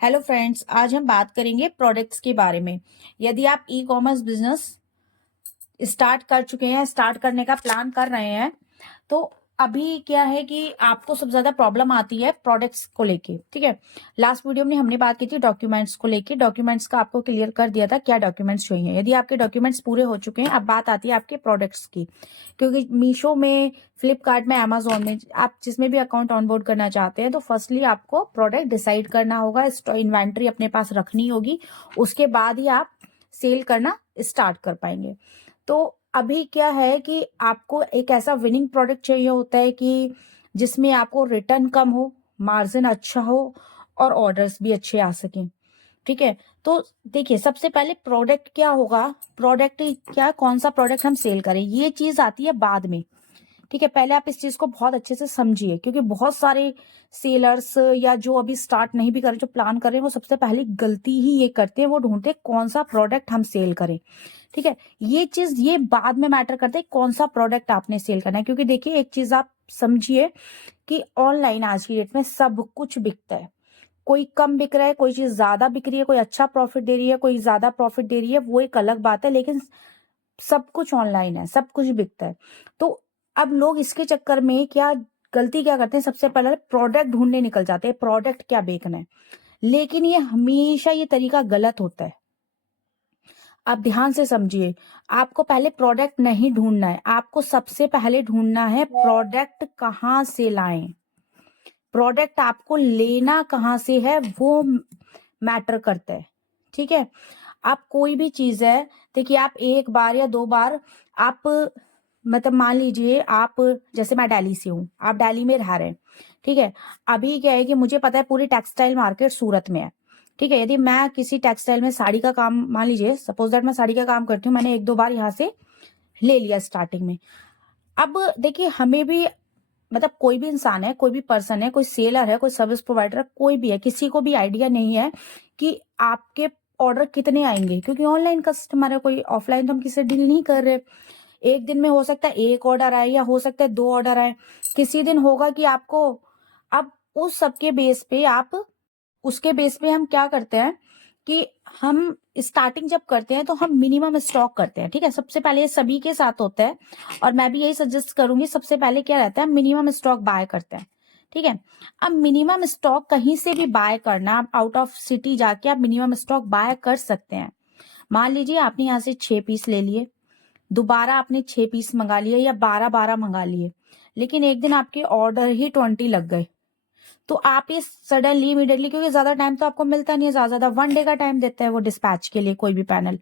Hello friends, आज हम बात करेंगे प्रोडक्ट्स के बारे में। यदि आप ई कॉमर्स बिजनेस स्टार्ट कर चुके हैं, स्टार्ट करने का प्लान कर रहे हैं, तो अभी क्या है कि आपको सबसे ज्यादा प्रॉब्लम आती है प्रोडक्ट्स को लेके। ठीक है, लास्ट वीडियो में हमने बात की थी डॉक्यूमेंट्स को लेके। डॉक्यूमेंट्स का आपको क्लियर कर दिया था क्या डॉक्यूमेंट्स चाहिए। यदि आपके डॉक्यूमेंट्स पूरे हो चुके हैं, अब बात आती है आपके प्रोडक्ट्स की। क्योंकि मीशो में, फ्लिपकार्ट में, अमेजोन में, आप जिसमें भी अकाउंट ऑनबोर्ड करना चाहते हैं, तो फर्स्टली आपको प्रोडक्ट डिसाइड करना होगा, इन्वेंट्री अपने पास रखनी होगी। उसके बाद ही आप सेल करना स्टार्ट कर पाएंगे। तो अभी क्या है कि आपको एक ऐसा विनिंग प्रोडक्ट चाहिए होता है कि जिसमें आपको रिटर्न कम हो, मार्जिन अच्छा हो और ऑर्डर्स भी अच्छे आ सकें। ठीक है, तो देखिए सबसे पहले प्रोडक्ट क्या होगा, प्रोडक्ट क्या, कौन सा प्रोडक्ट हम सेल करें, ये चीज आती है बाद में। ठीक है, पहले आप इस चीज को बहुत अच्छे से समझिए, क्योंकि बहुत सारे सेलर्स या जो अभी स्टार्ट नहीं भी कर रहे, जो प्लान कर रहे हैं, वो सबसे पहली गलती ही ये करते हैं, वो ढूंढते हैं कौन सा प्रोडक्ट हम सेल करें। ठीक है, ये चीज ये बाद में मैटर करता है कौन सा प्रोडक्ट आपने सेल करना है। क्योंकि देखिए एक चीज आप समझिए कि ऑनलाइन आज की डेट में सब कुछ बिकता है। कोई कम बिक रहा है, कोई चीज ज्यादा बिक रही है, कोई अच्छा प्रॉफिट दे रही है, कोई ज्यादा प्रॉफिट दे रही है, वो एक अलग बात है, लेकिन सब कुछ ऑनलाइन है, सब कुछ बिकता है। तो अब लोग इसके चक्कर में क्या गलती क्या करते हैं, सबसे पहले प्रोडक्ट ढूंढने निकल जाते हैं, प्रोडक्ट क्या बेचना है। लेकिन ये हमेशा ये तरीका गलत होता है। आप ध्यान से समझिए, आपको पहले प्रोडक्ट नहीं ढूंढना है, आपको सबसे पहले ढूंढना है प्रोडक्ट कहाँ से लाएं। प्रोडक्ट आपको लेना कहाँ से है वो मैटर करता है। ठीक है, आप कोई भी चीज है, देखिए आप एक बार या दो बार आप, मतलब मान लीजिए आप, जैसे मैं दिल्ली से हूँ, आप दिल्ली में रह रहे हैं। ठीक है, अभी क्या है कि मुझे पता है पूरी टेक्सटाइल मार्केट सूरत में है। ठीक है, यदि मैं किसी टेक्सटाइल में साड़ी का काम, मान लीजिए सपोज दैट मैं साड़ी का काम करती हूँ, मैंने एक दो बार यहाँ से ले लिया स्टार्टिंग में। अब देखिए हमें भी, मतलब कोई भी इंसान है, कोई भी पर्सन है, कोई सेलर है, कोई सर्विस प्रोवाइडर है, कोई भी है, किसी को भी आइडिया नहीं है कि आपके ऑर्डर कितने आएंगे, क्योंकि ऑनलाइन कस्टमर है, कोई ऑफलाइन तो हम किसी से डील नहीं कर रहे। एक दिन में हो सकता है एक ऑर्डर आए या हो सकता है दो ऑर्डर आए, किसी दिन होगा कि आपको, अब उस सबके बेस पे आप, उसके बेस पे हम क्या करते हैं कि हम स्टार्टिंग जब करते हैं तो हम मिनिमम स्टॉक करते हैं। ठीक है, सबसे पहले ये सभी के साथ होता है और मैं भी यही सजेस्ट करूंगी, सबसे पहले क्या रहता है, मिनिमम स्टॉक बाय करते हैं। ठीक है, अब मिनिमम स्टॉक कहीं से भी बाय करना, आप आउट ऑफ सिटी जाके आप मिनिमम स्टॉक बाय कर सकते हैं। मान लीजिए आपने यहाँ से 6 पीस ले लिए, दोबारा आपने 6 पीस मंगा लिए या 12-12 मंगा लिए, लेकिन एक दिन आपके ऑर्डर ही 20 लग गए, तो आप ये सडनली इमीडिएटली, क्योंकि ज्यादा टाइम तो आपको मिलता नहीं है, ज्यादा ज्यादा 1 डे का टाइम देता है वो डिस्पैच के लिए कोई भी पैनल,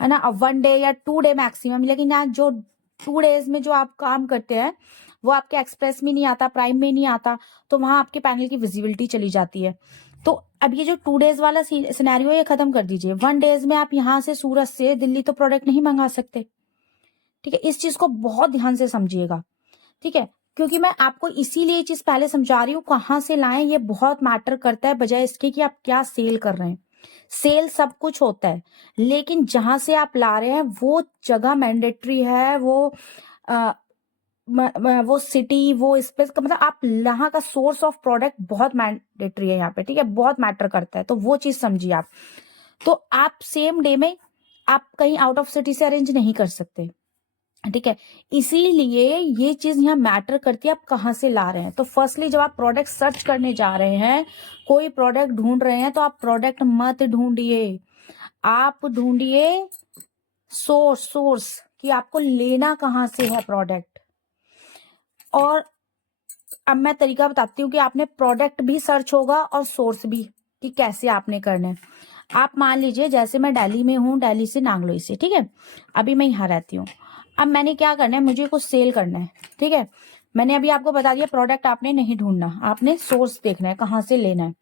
है ना। अब 1 डे या 2 डे मैक्सिमम, लेकिन यहाँ जो 2 डेज में जो आप काम करते हैं वो आपके एक्सप्रेस में नहीं आता, प्राइम में नहीं आता, तो वहां आपके पैनल की विजिबिलिटी चली जाती है। तो अब ये जो 2 डेज वाला सिनेरियो ये खत्म कर दीजिए। 1 डेज में आप यहाँ से सूरत से दिल्ली तो प्रोडक्ट नहीं मंगा सकते। ठीक है, इस चीज को बहुत ध्यान से समझिएगा। ठीक है, क्योंकि मैं आपको इसीलिए ये चीज पहले समझा रही हूँ, कहाँ से लाएं ये बहुत मैटर करता है, बजाय इसके कि आप क्या सेल कर रहे हैं। सेल सब कुछ होता है, लेकिन जहां से आप ला रहे हैं वो जगह मैंडेटरी है, आ, वो सिटी, वो स्पेस का, मतलब आप यहाँ का सोर्स ऑफ प्रोडक्ट बहुत मैंडेटरी है यहाँ पे। ठीक है, बहुत मैटर करता है, तो वो चीज समझिए आप। तो आप सेम डे में आप कहीं आउट ऑफ सिटी से अरेंज नहीं कर सकते। ठीक है, इसीलिए ये चीज यहाँ मैटर करती है आप कहाँ से ला रहे हैं। तो फर्स्टली जब आप प्रोडक्ट सर्च करने जा रहे हैं, कोई प्रोडक्ट ढूंढ रहे हैं, तो आप प्रोडक्ट मत ढूंढिए, आप ढूंढिए सोर्स कि आपको लेना कहाँ से है प्रोडक्ट। और अब मैं तरीका बताती हूँ कि आपने प्रोडक्ट भी सर्च होगा और सोर्स भी, कि कैसे आपने करना है। आप मान लीजिए जैसे मैं दिल्ली में हूँ, दिल्ली से नांगलोई से, ठीक है, अभी मैं यहाँ रहती हूँ। अब मैंने क्या करना है, मुझे कुछ सेल करना है। ठीक है, मैंने अभी आपको बता दिया प्रोडक्ट आपने नहीं ढूंढना, आपने सोर्स देखना है कहाँ से लेना है।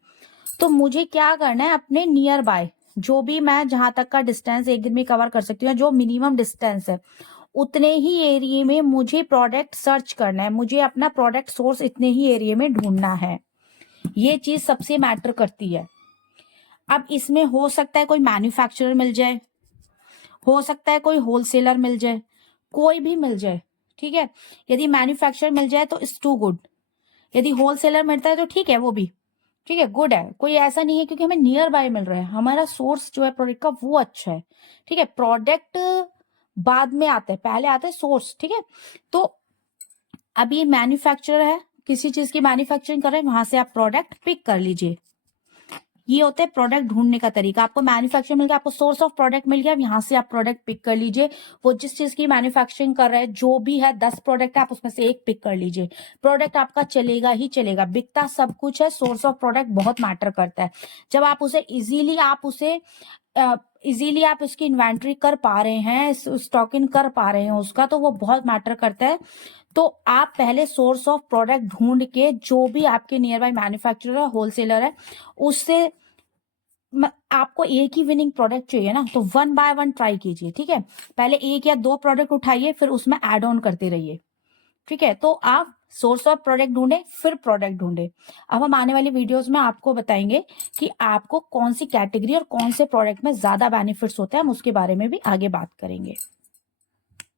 तो मुझे क्या करना है, अपने नियर बाय, जो भी मैं जहां तक का डिस्टेंस एक दिन में कवर कर सकती हूँ, जो मिनिमम डिस्टेंस है, उतने ही एरिया में मुझे प्रोडक्ट सर्च करना है, मुझे अपना प्रोडक्ट सोर्स इतने ही एरिया में ढूंढना है। ये चीज सबसे मैटर करती है। अब इसमें हो सकता है कोई मैन्युफैक्चरर मिल जाए, हो सकता है कोई होलसेलर मिल जाए, कोई भी मिल जाए। ठीक है, यदि मैन्युफैक्चरर मिल जाए तो इट्स टू गुड, यदि होलसेलर मिलता है तो ठीक है वो भी। ठीक है, गुड है, कोई ऐसा नहीं है क्योंकि हमें नियर बाय मिल रहा है, हमारा सोर्स जो है प्रोडक्ट का वो अच्छा है। ठीक है, प्रोडक्ट बाद में आता है, पहले आता है सोर्स। ठीक है, तो अब ये मैन्युफैक्चरर है, किसी चीज की मैन्युफैक्चरिंग कर रहे हैं, वहां से आप प्रोडक्ट पिक कर लीजिए। ये होता है प्रोडक्ट ढूंढने का तरीका। आपको मैन्युफैक्चर मिल गया, आपको सोर्स ऑफ प्रोडक्ट मिल गया, यहाँ से आप प्रोडक्ट पिक कर लीजिए। वो जिस चीज की मैन्युफैक्चरिंग कर रहे हैं, जो भी है 10 प्रोडक्ट है, आप उसमें से एक पिक कर लीजिए। प्रोडक्ट आपका चलेगा ही चलेगा, बिकता सब कुछ है, सोर्स ऑफ प्रोडक्ट बहुत मैटर करता है। जब आप उसे इजीली आप उसकी इन्वेंट्री कर पा रहे हैं, स्टॉक इन कर पा रहे हैं उसका, तो वो बहुत मैटर करता है। तो आप पहले सोर्स ऑफ प्रोडक्ट ढूंढ के, जो भी आपके नियर बाय मैन्युफैक्चरर है, होलसेलर है, उससे आपको एक ही विनिंग प्रोडक्ट चाहिए ना, तो 1 बाय 1 ट्राई कीजिए। ठीक है, पहले 1 या 2 प्रोडक्ट उठाइए, फिर उसमें एड ऑन करते रहिए। ठीक है, तो आप सोर्स ऑफ प्रोडक्ट ढूंढे, फिर प्रोडक्ट ढूंढे। अब हम आने वाली वीडियोस में आपको बताएंगे कि आपको कौन सी कैटेगरी और कौन से प्रोडक्ट में ज्यादा बेनिफिट्स होते हैं, हम उसके बारे में भी आगे बात करेंगे।